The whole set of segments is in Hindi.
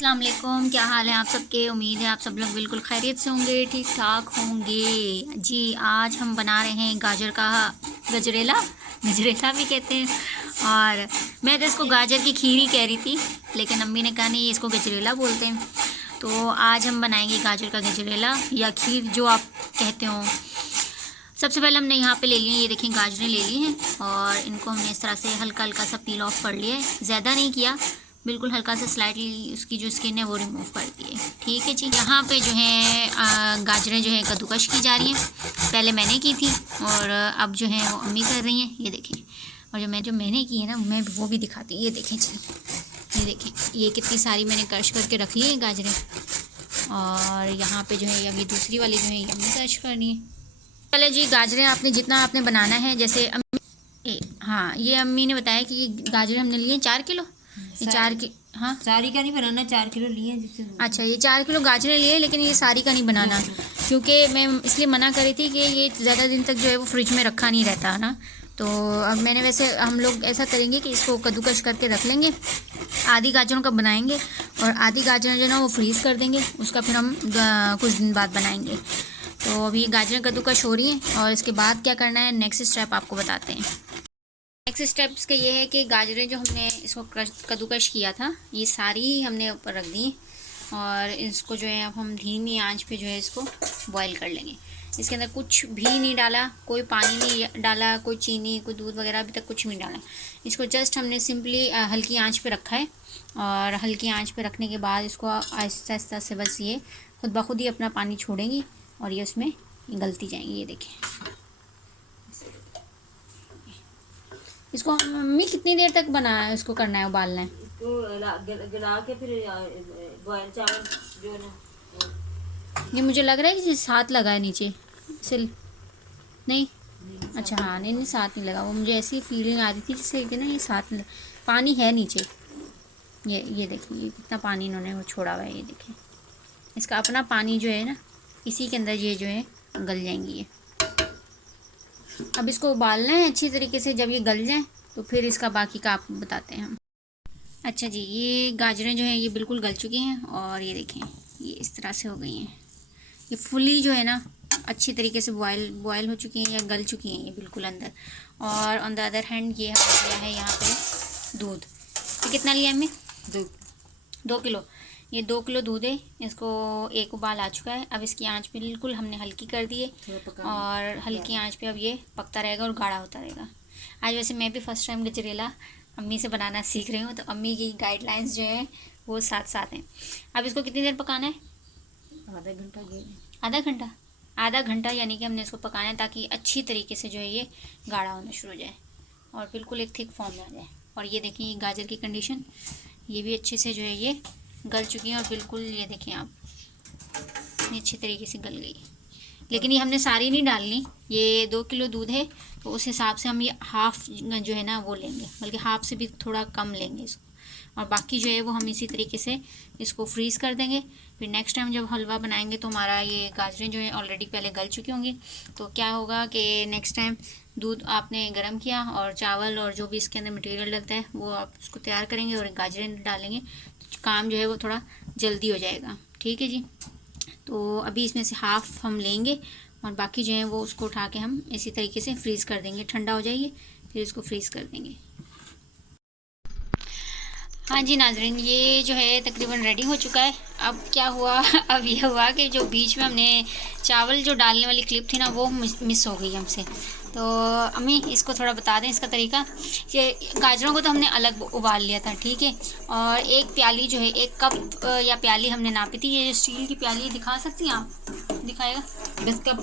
अस्सलाम वालेकुम, क्या हाल है आप सबके। उम्मीद है आप सब लोग बिल्कुल खैरियत से होंगे, ठीक ठाक होंगे जी। आज हम बना रहे हैं गाजर का गजरेला, गजरेला भी कहते हैं। और मैं तो इसको गाजर की खीर ही कह रही थी, लेकिन अम्मी ने कहा नहीं इसको गजरेला बोलते हैं। तो आज हम बनाएंगे गाजर का गजरेला या खीर जो आप कहते हो। सबसे पहले हमने यहाँ पे ले लिए, ये देखिए गाजरें ले ली हैं और इनको हमने इस तरह से हल्का हल्का सा पील ऑफ कर लिया है। ज़्यादा नहीं किया, बिल्कुल हल्का सा स्लाइटली उसकी जो स्किन है वो रिमूव कर दी है। ठीक है जी। यहाँ पे जो है गाजरें जो है कद्दूकश की जा रही हैं। पहले मैंने की थी और अब जो है वो अम्मी कर रही हैं। ये देखें, और जो मैंने की है ना मैं वो भी दिखाती हूँ। ये देखें जी, ये देखें ये कितनी सारी मैंने क्रश करके रख ली है गाजरें। और यहाँ पर जो है अभी दूसरी वाली जो है ये अम्मी क्रश करनी है। पहले जी गाजरें आपने जितना आपने बनाना है, जैसे हाँ ये अम्मी ने बताया कि गाजरें हमने लिए 4 किलो। ये 4 की हाँ सारी का नहीं बनाना, 4 किलो लिए जिससे। अच्छा, ये 4 किलो गाजरें लिए, लेकिन ये सारी का नहीं बनाना, क्योंकि मैं इसलिए मना करी थी कि ये ज़्यादा दिन तक जो है वो फ्रिज में रखा नहीं रहता ना। तो अब मैंने वैसे हम लोग ऐसा करेंगे कि इसको कद्दूकश करके रख लेंगे, आधी गाजरों का बनाएंगे और आधी गाजरें जो है ना वो फ्रीज़ कर देंगे, उसका फिर हम कुछ दिन बाद बनाएंगे। तो अभी गाजरें कद्दूकश हो रही हैं और इसके बाद क्या करना है, नेक्स्ट स्टेप आपको बताते हैं। नेक्स्ट स्टेप्स का ये है कि गाजरें जो हमने इसको कद्दूकश किया था ये सारी ही हमने ऊपर रख दी और इसको जो है अब हम धीमी आंच पे जो है इसको बॉईल कर लेंगे। इसके अंदर कुछ भी नहीं डाला, कोई पानी नहीं डाला, कोई चीनी, कोई दूध वगैरह अभी तक कुछ नहीं डाला। इसको जस्ट हमने सिंपली हल्की आंच पे रखा है और हल्की आंच पे रखने के बाद इसको आहिस्ता आहिस्ता से बस ये खुद ब खुद ही अपना पानी छोड़ेंगी और ये उसमें गलती जाएंगी। ये देखें, इसको मम्मी कितनी देर तक बनाना, इसको करना है, उबालना है इसको गला के फिर बॉयल चावल जो है ना। ये मुझे लग रहा है कि साथ लगा है नीचे सिल नहीं। अच्छा हाँ, नहीं साथ नहीं लगा, वो मुझे ऐसी फीलिंग आ रही थी जैसे कि ना ये साथ पानी है नीचे। ये देखिए ये कितना पानी इन्होंने वो छोड़ा हुआ है। ये देखिए इसका अपना पानी जो है ना इसी के अंदर ये जो है गल जाएंगी ये। अब इसको उबालना है अच्छी तरीके से, जब ये गल जाए तो फिर इसका बाकी का आपको बताते हैं हम। अच्छा जी, ये गाजरें जो हैं ये बिल्कुल गल चुकी हैं और ये देखें ये इस तरह से हो गई हैं। ये फुली जो है ना अच्छी तरीके से बॉयल हो चुकी हैं या गल चुकी हैं ये बिल्कुल अंदर। और ऑन द अदर हैंड ये हमने लिया है यहाँ पे दूध। ये कितना लिया हमने? 2 किलो। ये 2 किलो दूध है, इसको एक उबाल आ चुका है। अब इसकी आंच बिल्कुल हमने हल्की कर दी है और हल्की आंच पे अब ये पकता रहेगा और गाढ़ा होता रहेगा। आज वैसे मैं भी फर्स्ट टाइम गजरेला अम्मी से बनाना सीख रही हूँ, तो अम्मी की गाइडलाइंस जो है वो साथ साथ हैं। अब इसको कितनी देर पकाना है? आधा घंटा। आधा घंटा, आधा घंटा यानी कि हमने इसको पकाना है ताकि अच्छी तरीके से जो है ये गाढ़ा होना शुरू हो जाए और बिल्कुल एक थिक फॉर्म में आ जाए। और ये देखें ये गाजर की कंडीशन, ये भी अच्छे से जो है ये गल चुकी हैं और बिल्कुल ये देखें आप ये अच्छी तरीके से गल गई। लेकिन ये हमने सारी नहीं डालनी, ये 2 किलो दूध है तो उस हिसाब से हम ये हाफ़ जो है ना वो लेंगे, बल्कि हाफ़ से भी थोड़ा कम लेंगे इसको। और बाकी जो है वो हम इसी तरीके से इसको फ्रीज़ कर देंगे। फिर नेक्स्ट टाइम जब हलवा बनाएंगे तो हमारा ये गाजरें जो है ऑलरेडी पहले गल चुकी होंगी। तो क्या होगा कि नेक्स्ट टाइम दूध आपने गर्म किया और चावल और जो भी इसके अंदर मटेरियल लगता है वो आप उसको तैयार करेंगे और गाजरें डालेंगे, तो काम जो है वो थोड़ा जल्दी हो जाएगा। ठीक है जी। तो अभी इसमें से हाफ़ हम लेंगे और बाकी जो है वो उसको उठा के हम इसी तरीके से फ्रीज़ कर देंगे, ठंडा हो जाइए फिर इसको फ्रीज़ कर देंगे। हाँ जी नाजरीन, ये जो है तकरीबन रेडी हो चुका है। अब क्या हुआ अब ये हुआ कि जो बीच में हमने चावल जो डालने वाली क्लिप थी ना वो मिस हो गई हमसे। तो अम्मी इसको थोड़ा बता दें इसका तरीका। ये गाजरों को तो हमने अलग उबाल लिया था, ठीक है। और एक प्याली जो है 1 कप या प्याली हमने नापी थी। ये स्टील की प्याली दिखा सकती हैं आप? दिखाएगा? बस कप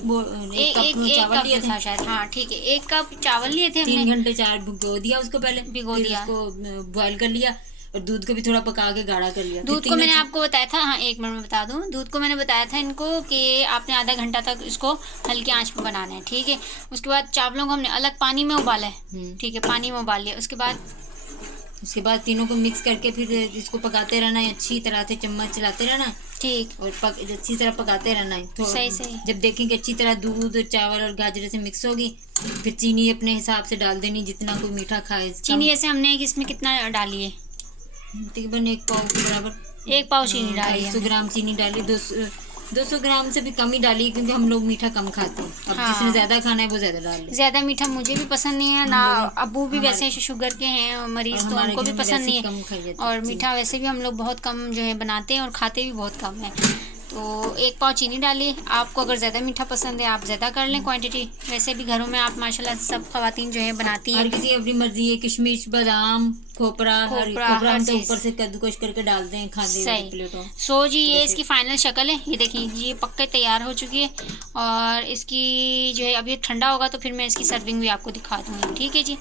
एक चावल लिए था शायद, हाँ ठीक है। 1 कप चावल लिए थे हमने। 3 घंटे 4 भिगो दिया उसको, पहले भिगो दिया, उसको बॉयल कर लिया और दूध को भी थोड़ा पका के गाढ़ा कर लिया। दूध को मैंने आपको बताया था, हाँ 1 मिनट में बता दूं, दूध को मैंने बताया था इनको कि आपने आधा घंटा तक इसको हल्की आंच पे बनाना है, ठीक है। उसके बाद चावलों को हमने अलग पानी में उबाला है, ठीक है, पानी में उबाल लिया। उसके बाद तीनों को मिक्स करके फिर इसको पकाते रहना है, अच्छी तरह से चम्मच चलाते रहना, ठीक, और अच्छी तरह पकाते रहना है। सही जब देखेंगे अच्छी तरह दूध चावल और गाजर से मिक्स होगी फिर चीनी अपने हिसाब से डाल देनी, जितना कोई मीठा खाए। चीनी ऐसे हमने इसमें कितना डाली है? तकरीबन 1 पाव के बराबर। 1 पाव चीनी डाली है 250 ग्राम चीनी डाली, 200 ग्राम से भी कम ही डाली, क्योंकि हम लोग मीठा कम खाते हैं। अब हाँ। जिसने ज्यादा खाना है वो ज्यादा डाल ले। ज़्यादा मीठा मुझे भी पसंद नहीं है ना, अबू भी वैसे शुगर के हैं मरीज, तो हमारे उनको भी घर में पसंद वैसे नहीं कम है। खाई जाती और है चीनी। मीठा वैसे भी हम लोग बहुत कम जो है बनाते हैं और खाते भी बहुत कम है। तो 1 पाव चीनी डालिए। आपको अगर ज़्यादा मीठा पसंद है आप ज़्यादा कर लें क्वांटिटी। वैसे भी घरों में आप माशाल्लाह सब खवातीन जो है बनाती हर हैं। किसी की अपनी मर्जी है, किशमिश, बादाम, खोपरा खोपरा, खोपरा हर हम तो चीज़। ऊपर से कद्दूकश करके डालते हैं खाने वाली सही। प्लेटों। सो जी ये इसकी फाइनल शक्ल है, ये देखिए ये पक्के तैयार हो चुकी है। और इसकी जो है अभी ठंडा होगा तो फिर मैं इसकी सर्विंग भी आपको दिखा दूँगी। ठीक है जी।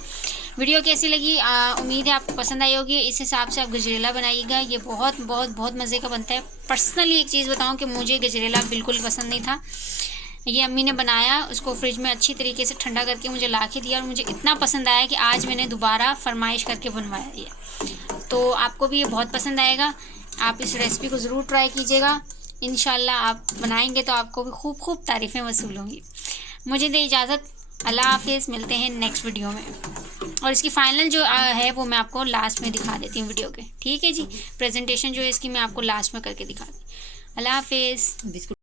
वीडियो कैसी लगी उम्मीद है आपको पसंद आई होगी। इस हिसाब से आप गजरेला बनाइएगा, ये बहुत बहुत बहुत मज़े का बनता है। पर्सनली एक चीज़ बताऊँ कि मुझे गजरेला बिल्कुल पसंद नहीं था। ये अम्मी ने बनाया, उसको फ्रिज में अच्छी तरीके से ठंडा करके मुझे ला के दिया और मुझे इतना पसंद आया कि आज मैंने दोबारा फरमाइश करके बनवाया ये। तो आपको भी ये बहुत पसंद आएगा। आप इस रेसिपी को ज़रूर ट्राई कीजिएगा। इंशाल्लाह आप बनाएंगे तो आपको भी खूब खूब तारीफ़ें वसूल होंगी। मुझे दे इजाज़त, अल्लाह हाफिज़, मिलते हैं नेक्स्ट वीडियो में। और इसकी फ़ाइनल जो है वो मैं आपको लास्ट में दिखा देती हूँ वीडियो के। ठीक है जी। प्रेजेंटेशन जो है इसकी मैं आपको लास्ट में करके दिखा दी। अल्लाह हाफिज़। बिस्कुट